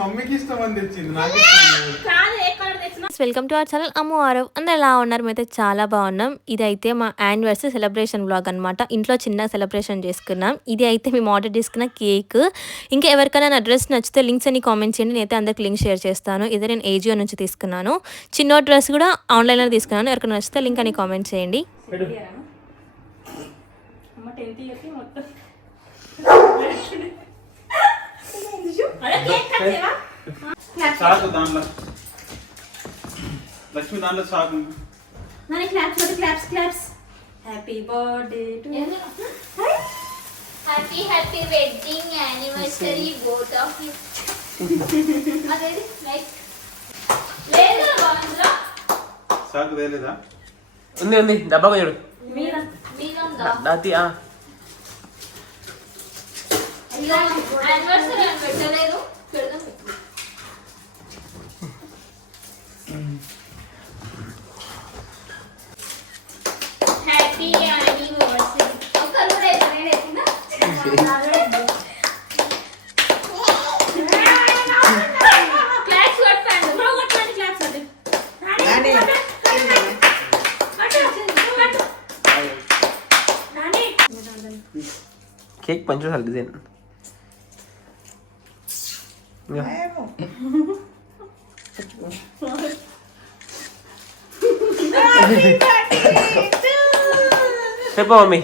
మమ్మీకి ఇష్టం అని తెచ్చింది. వెల్కమ్ టు అవర్ ఛానల్ అమ్ము ఆరవ్. అందరు ఎలా ఉన్నారు? అయితే చాలా బాగున్నాం. ఇది అయితే మా యానివర్సరీ సెలబ్రేషన్ బ్లాగ్ అనమాట. ఇంట్లో చిన్న సెలబ్రేషన్ చేసుకున్నాం. ఇది అయితే మేము ఆర్డర్ చేసుకున్న కేక్. ఇంకా ఎవరికైనా నా డ్రెస్ నచ్చితే లింక్స్ అని కామెంట్ చేయండి. నేనైతే అందరికి లింక్ షేర్ చేస్తాను. ఇదే నేను ఏజియో నుంచి తీసుకున్నాను. చిన్న డ్రెస్ కూడా ఆన్లైన్లో తీసుకున్నాను. ఎవరికైనా నచ్చితే లింక్ అని కామెంట్ చేయండి. లక్ష్మి దాంట్లో సాగు claps happy birthday to happy wedding anniversary both of you. అదేది లైక్ లేదు బాండ్లో సాగు వేలేదా? ఉంది డబ్బా చూడు మీద ఉందా? దాతి యానివర్సరీ అని పెట్టలేదు. పెడదాం. Happy anniversary. ఒక్కరు కూడా ఎత్తున్నా క్లాస్ కొట్టండి. కొట్టండి క్లాస్ అది. కేక్ పంచాలి డిజైన్ చెప్పు మమ్మీ.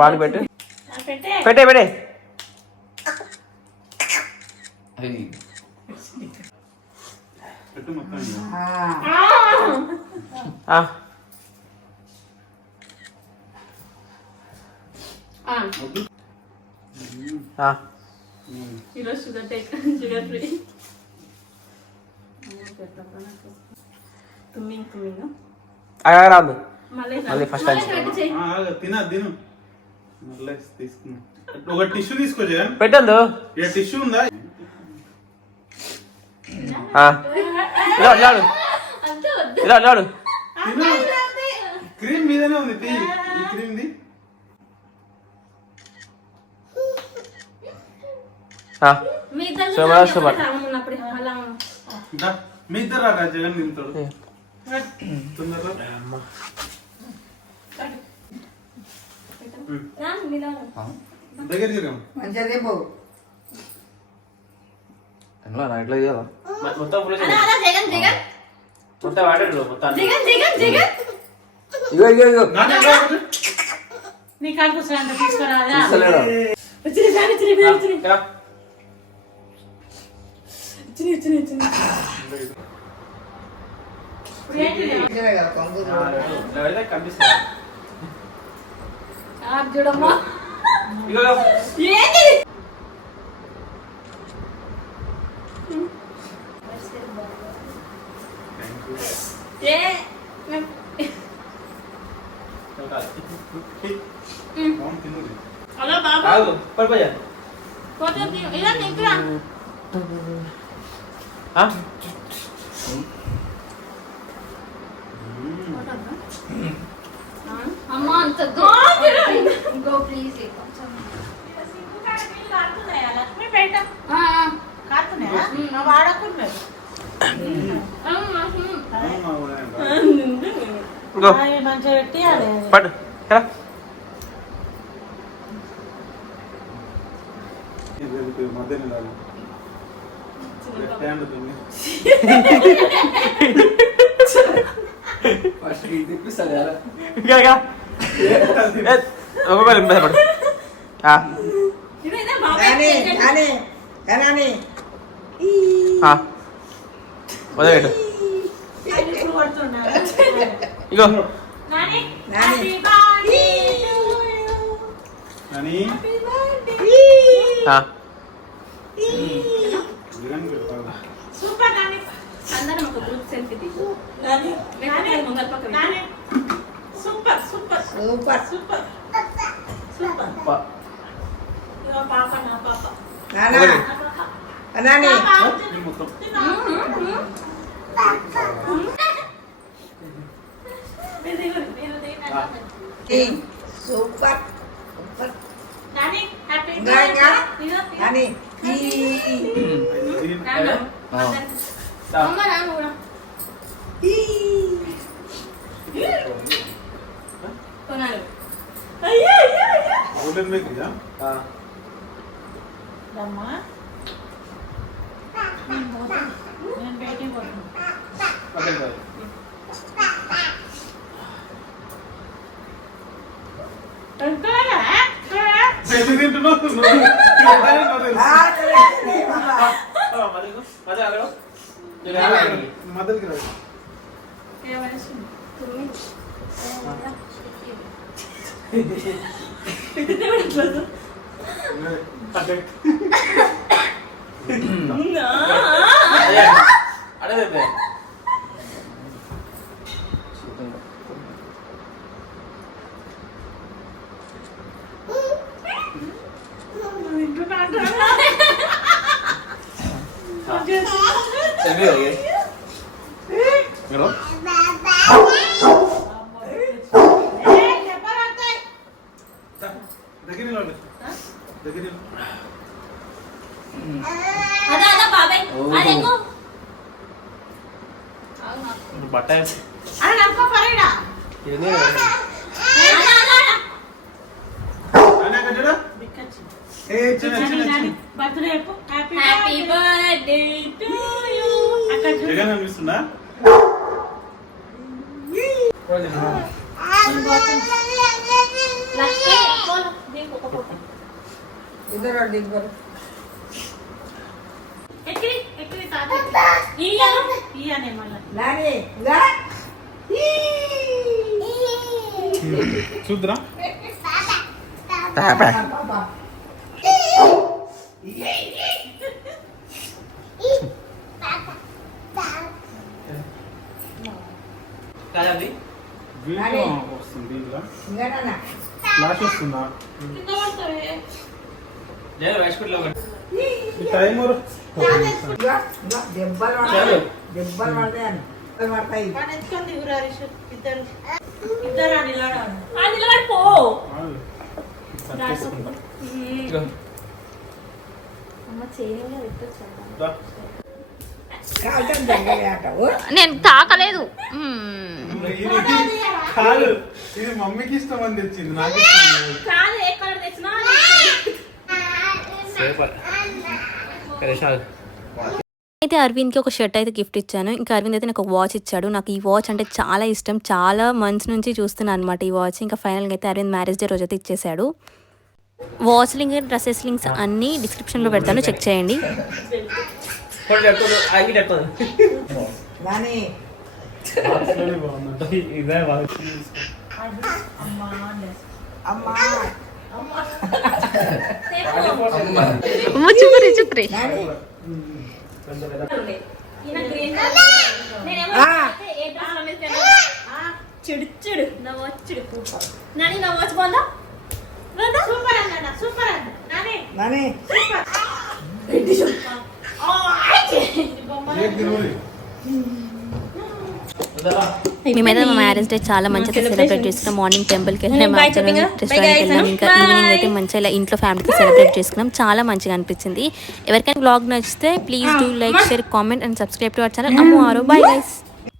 వాడికి పెట్టు పెట్టే పెట్టే పెట్టు మొత్తం. ఈరోజు షుగర్ ఫ్రీ. రాదు మళ్ళీ ఫస్ట్ టైం తిను మళ్ళీ తీసుకున్నా. ఒక టిష్యూ తీసుకో జగన్. పెట్టందు టిష్యూ ఉందా? ఇలా లాడు క్రీమ్ మీదనే ఉంది. ఈ క్రీమ్ ది మీ ఇద్దరు రా జగన్ తింటాడు. దగ్గర మొత్తం మొత్తం వాడాడు మొత్తం నీ కాలు కూర్చోండి తీసుకురాదా? చూడమ్మా హలో బాబు పడిపోయా అమ్మా అంత గో ప్లీజ్. లక్ష్మి బయట కాస్తున్నాయా వాడకున్నారు మంచిగా పెట్టి పట్టు మధ్య ఇగో సూపర్ అందరం ఒక గ్రూప్ సెల్ఫీ తీసు. Super super super super super. పాప నా పాప నాని ఈ మొత్తం సూపర్ సూపర్ నాని హ్యాపీ ఇంకా ఇంకా నాని అమ్మ నాన్న కూడా కొనాలి అయ్యో అయ్యో అయ్యో గోల్డెన్ బేకరీయా అమ్మా నేను బయటికి పోతాను అదే కాదు ఎందుకు తింటున్నావు నువ్వు? తింటానే నాకు తెలుసు. మధ్యలోకి రా. అదే. దగ్గర నిలబడు. దగ్గర నిలబడు. అదా అదా బాబాయ్ అదేకో బట్ట అరే నమ్ముకో పరేడా అదా అదా నాన్న అక్కడ చూడు. బిక్కచ్చి ఏ చిన్న చిన్న చిన్న. బర్త్డే చెప్పు happy happy birthday to you అక్కడ చూడు జగన్ అనిపిస్తుందా? లక్ష్మి బోల్ దేఖో ఒక ఫోటో ఇద్దరు దిగ్గురు ఎక్కడి తాత ఇయ్యానే మళ్ళీ నాని ఇంకా చూద్దురా. పాపా కాదండి వీడియో వస్తుంది ఇలా. ఇంకా నాన్న ఫ్లాష్ వస్తుందా? నేను రాసుకుంటా ఈ టైమర్ ఇదిగో, దెబ్బలు పడతాయి చాలు. దెబ్బలు పడతాయి దెబ్బలు పడతాయి వాడు ఎత్తుకొని ఊరారు ఇద్దరు ఇద్దరు అని నిలబడాలి ఆ నిలబడి పో అమ్మ చేయగా పెట్టొచ్చు కాల్చని దెబ్బలే ఆటవు నేను తాకలేదు కాదు, ఇది మమ్మీకి ఇష్టం అని తెచ్చింది, నాకు ఇష్టం లేదు. కాదు ఏ కలర్ తెచ్చినా సూపర్ కరేషాల్ అయితే అరవింద్కి ఒక షర్ట్ అయితే గిఫ్ట్ ఇచ్చాను. ఇంకా అరవింద్ అయితే నాకు ఒక వాచ్ ఇచ్చాడు. నాకు ఈ వాచ్ అంటే చాలా ఇష్టం, చాలా మంత్స్ నుంచి చూస్తున్నాను అనమాట ఈ వాచ్. ఇంకా ఫైనల్గా అయితే అరవింద్ మ్యారేజ్ డే రోజు అయితే ఇచ్చేసాడు. వాచ్ లింక్ డ్రెస్సెస్ లింక్స్ అన్నీ డిస్క్రిప్షన్లో పెడతాను, చెక్ చేయండి. నాని వాచ్లోనే బాగుందంట. ఇదే వాచ్. అమ్మా చూపరి చూపరి నాని ఈయన గ్రీన్ నేనేమో ఏ డ్రెస్ అనేది చెడు చెడు నా వాచ్ చెడు నాని నా వాచ్ బాగుందా సూపర్ అన్న సూపర్ అన్న నాని నాని కేక్ తినోలి. మేమైతే మా మ్యారేజ్ డే చాలా మంచిగా సెలబ్రేట్ చేసుకున్నాం. మార్నింగ్ టెంపుల్కి వెళ్ళాం, ఆఫ్టర్నూన్ రెస్టారెంట్కి వెళ్ళాం, ఇంకా ఈవినింగ్ అయితే మంచిగా ఇలా ఇంట్లో ఫ్యామిలీతో సెలబ్రేట్ చేసుకున్నాం. చాలా మంచిగా అనిపించింది. ఎవరికైనా బ్లాగ్ నచ్చితే please do like, share, comment and subscribe to our channel. Ammu ఆరో, బై గైస్.